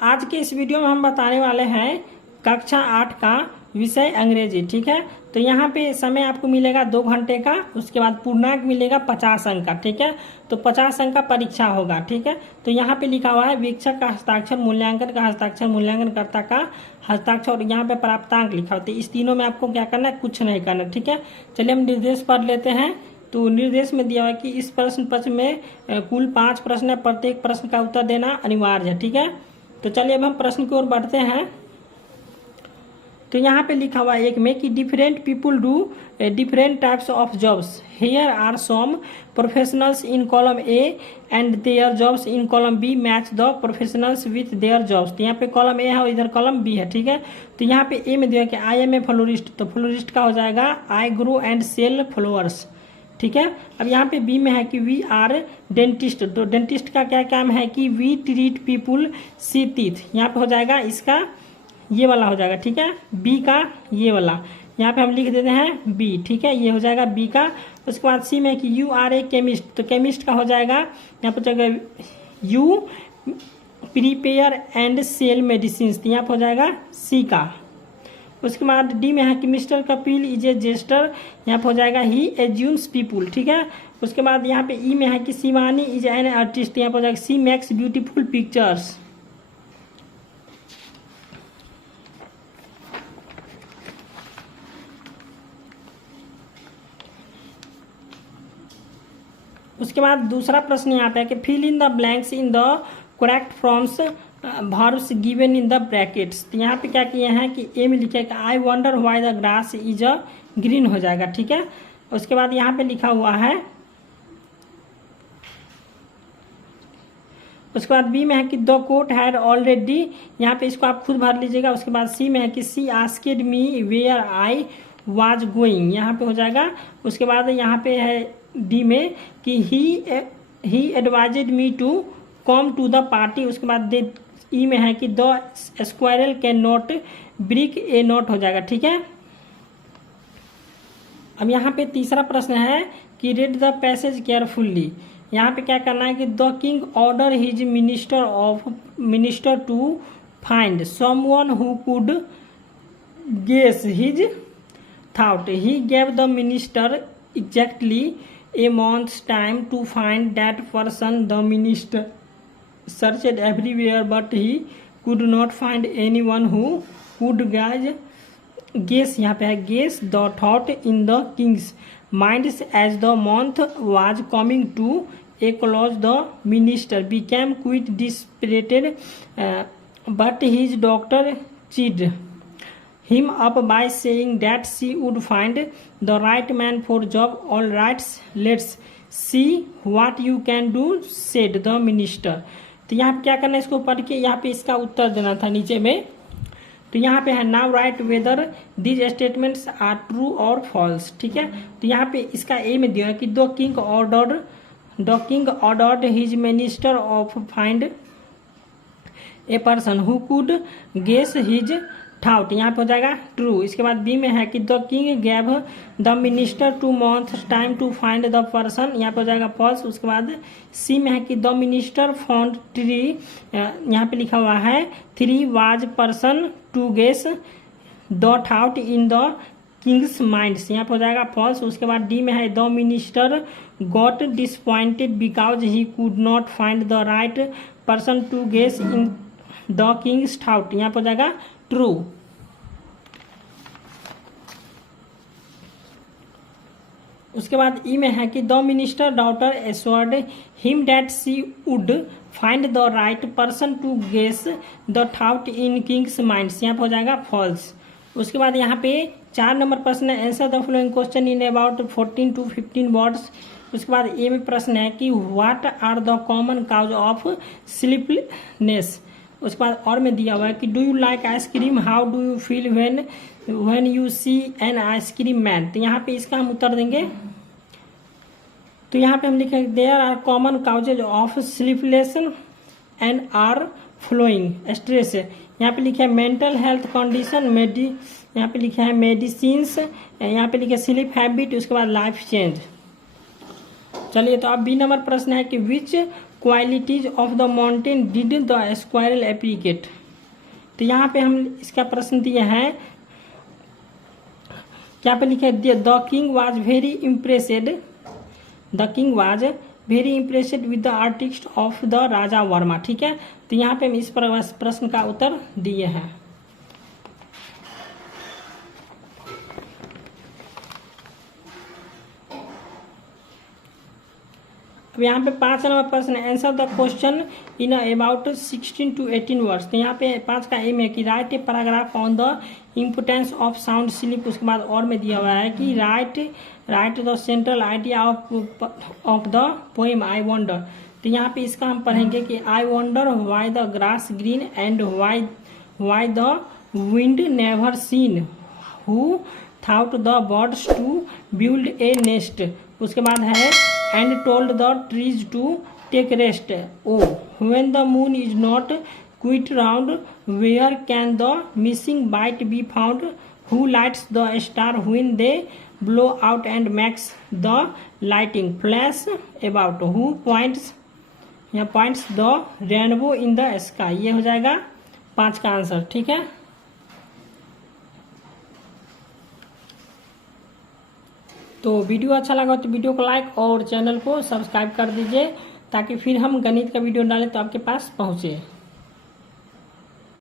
आज के इस वीडियो में हम बताने वाले हैं कक्षा 8 का विषय अंग्रेजी। ठीक है, तो यहाँ पे समय आपको मिलेगा 2 घंटे का। उसके बाद पूर्णांक मिलेगा 50 अंक का। ठीक है, तो 50 अंक का परीक्षा होगा। ठीक है, तो यहाँ पे लिखा हुआ है वीक्षक का हस्ताक्षर, मूल्यांकन का हस्ताक्षर, मूल्यांकनकर्ता का हस्ताक्षर और यहाँ पे प्राप्तांक लिखा होता है। इस तीनों में आपको क्या करना है, कुछ नहीं करना। ठीक है, चलिए हम निर्देश पढ़ लेते हैं। तो निर्देश में दिया हुआ है कि इस प्रश्न पत्र में कुल 5 प्रश्न है, प्रत्येक प्रश्न का उत्तर देना अनिवार्य है। ठीक है, तो चलिए अब हम प्रश्न की ओर बढ़ते हैं। तो यहाँ पे लिखा हुआ है एक में कि different people do different types of jobs, here are some professionals in column A and their jobs in column B, match the professionals with their jobs. तो यहाँ पे कॉलम ए है और इधर कॉलम बी है। ठीक है, तो यहाँ पे ए में दिया कि आई एम ए फ्लोरिस्ट, तो फ्लोरिस्ट का हो जाएगा I grow and sell flowers. ठीक है, अब यहाँ पे बी में है कि वी आर डेंटिस्ट, तो डेंटिस्ट का क्या काम है कि वी ट्रीट पीपुल सी टीथ। यहाँ पे हो जाएगा इसका ये वाला हो जाएगा। ठीक है, बी का ये वाला यहाँ पे हम लिख देते हैं बी। ठीक है, ये हो जाएगा बी का। उसके बाद सी में है कि यू आर ए केमिस्ट, तो केमिस्ट का हो जाएगा यहाँ पे जाएगा you prepare and sell medicine, तो यहाँ पे हो जाएगा सी का। उसके बाद डी में है कि mister Kapil is a jester, यहाँ पे हो जाएगा ही एज्यूम्स पीपुल। ठीक है, उसके बाद यहाँ पे ई में है कि शिवानी इज एन आर्टिस्ट, यहाँ पे हो जाएगा सी मेक्स ब्यूटीफुल पिक्चर्स। उसके बाद दूसरा प्रश्न यहाँ पे है कि fill in the blanks in the correct forms verbs given in the brackets. तो यहाँ पे क्या किए हैं कि ए में लिखा है कि I wonder why the grass is a green हो जाएगा। ठीक है, उसके बाद यहाँ पे लिखा हुआ है, उसके बाद बी में है कि द कोट हैड ऑलरेडी, यहाँ पे इसको आप खुद भर लीजिएगा। उसके बाद सी में है कि she asked me where I was going, यहाँ पे हो जाएगा। उसके बाद यहाँ पे है डी में कि he advised me to come to the party. उसके बाद ई में है कि the squirrel can not break a nut हो जाएगा। ठीक है, अब यहाँ पे तीसरा प्रश्न है कि रीड द पैसेज केयरफुल्ली। यहाँ पे क्या करना है कि the king order his minister to find someone who could guess his thought, he gave the minister exactly a month's time to find that person. The minister searched everywhere but he could not find anyone who could guess यहाँ पे है guess the thought in the king's mind as the month was coming to a close. The minister became quite dispirited but his doctor cheered him up by saying that she would find the right man for job. All right, let's see what you can do, said the minister. तो यहाँ पे क्या करना है, इसको पढ़ के यहाँ पे इसका उत्तर देना था नीचे में। तो यहाँ पे है now write whether these statements are true और फॉल्स। ठीक है, तो यहाँ पे इसका ए में दिया है कि the king ordered his minister of find a person who could guess his thought, यहाँ पे हो जाएगा ट्रू। इसके बाद बी में है कि the king gave the minister 2 months time to find the person, यहाँ पे हो जाएगा फॉल्स। उसके बाद सी में है कि द मिनिस्टर फाउंड 3, यहाँ पे लिखा हुआ है 3 was person to guess the thought in the king's minds, यहाँ पे हो जाएगा फॉल्स। उसके बाद डी में है the minister got disappointed because he could not find the right person to guess in the king's thought, यहाँ पे हो जाएगा ट्रू। उसके बाद ई में है कि the minister daughter assured him that she would find the right person to guess the thought in king's minds, यहाँ पे हो जाएगा फॉल्स। उसके बाद यहाँ पे 4 नंबर प्रश्न है answer the following question in about 14 to 15 words. उसके बाद ए में प्रश्न है कि what are the common cause of sleepiness. उसके बाद और में दिया हुआ है कि do you like ice cream, how do you feel when you see an ice cream man. तो यहाँ पे इसका हम उत्तर देंगे। तो यहाँ पे हम लिखेंगे there are common causes of sleepless and are flowing stress. यहाँ पे लिखा है मेंटल हेल्थ कंडीशन, यहाँ पे लिखा है मेडिसिन्स, यहाँ पे लिखा है स्लीप हैबिट, उसके बाद लाइफ चेंज। चलिए तो अब बी नंबर प्रश्न है कि which qualities of the mountain did the squirrel appreciate. तो यहाँ पे हम इसका प्रश्न दिए हैं, क्या पे लिखे the king was very impressed, the king was very impressed with the artist of the Raja Varma. ठीक है, तो यहाँ पे हम इस प्रश्न का उत्तर दिए हैं। अब यहाँ पे 5 नंबर प्रश्न, answer the question in about 16 to 18 words. तो यहाँ पे 5 का एम है कि right a paragraph on the importance of sound sleep. उसके बाद और में दिया हुआ है कि right the central idea of the poem I wonder. तो यहाँ पे इसका हम पढ़ेंगे कि I wonder why the grass green and why the wind never seen, who thought the birds to build a nest. उसके बाद है and told the trees to take rest. Oh, when the moon is not quite round, where can the missing bite be found? Who lights the star when they blow out and makes the lighting flash about? Who points the rainbow in the sky? ये हो जाएगा 5 का answer. ठीक है, तो video अच्छा लगा तो वीडियो को लाइक और चैनल को सब्सक्राइब कर दीजिए, ताकि फिर हम गणित का वीडियो डालें तो आपके पास पहुँचे।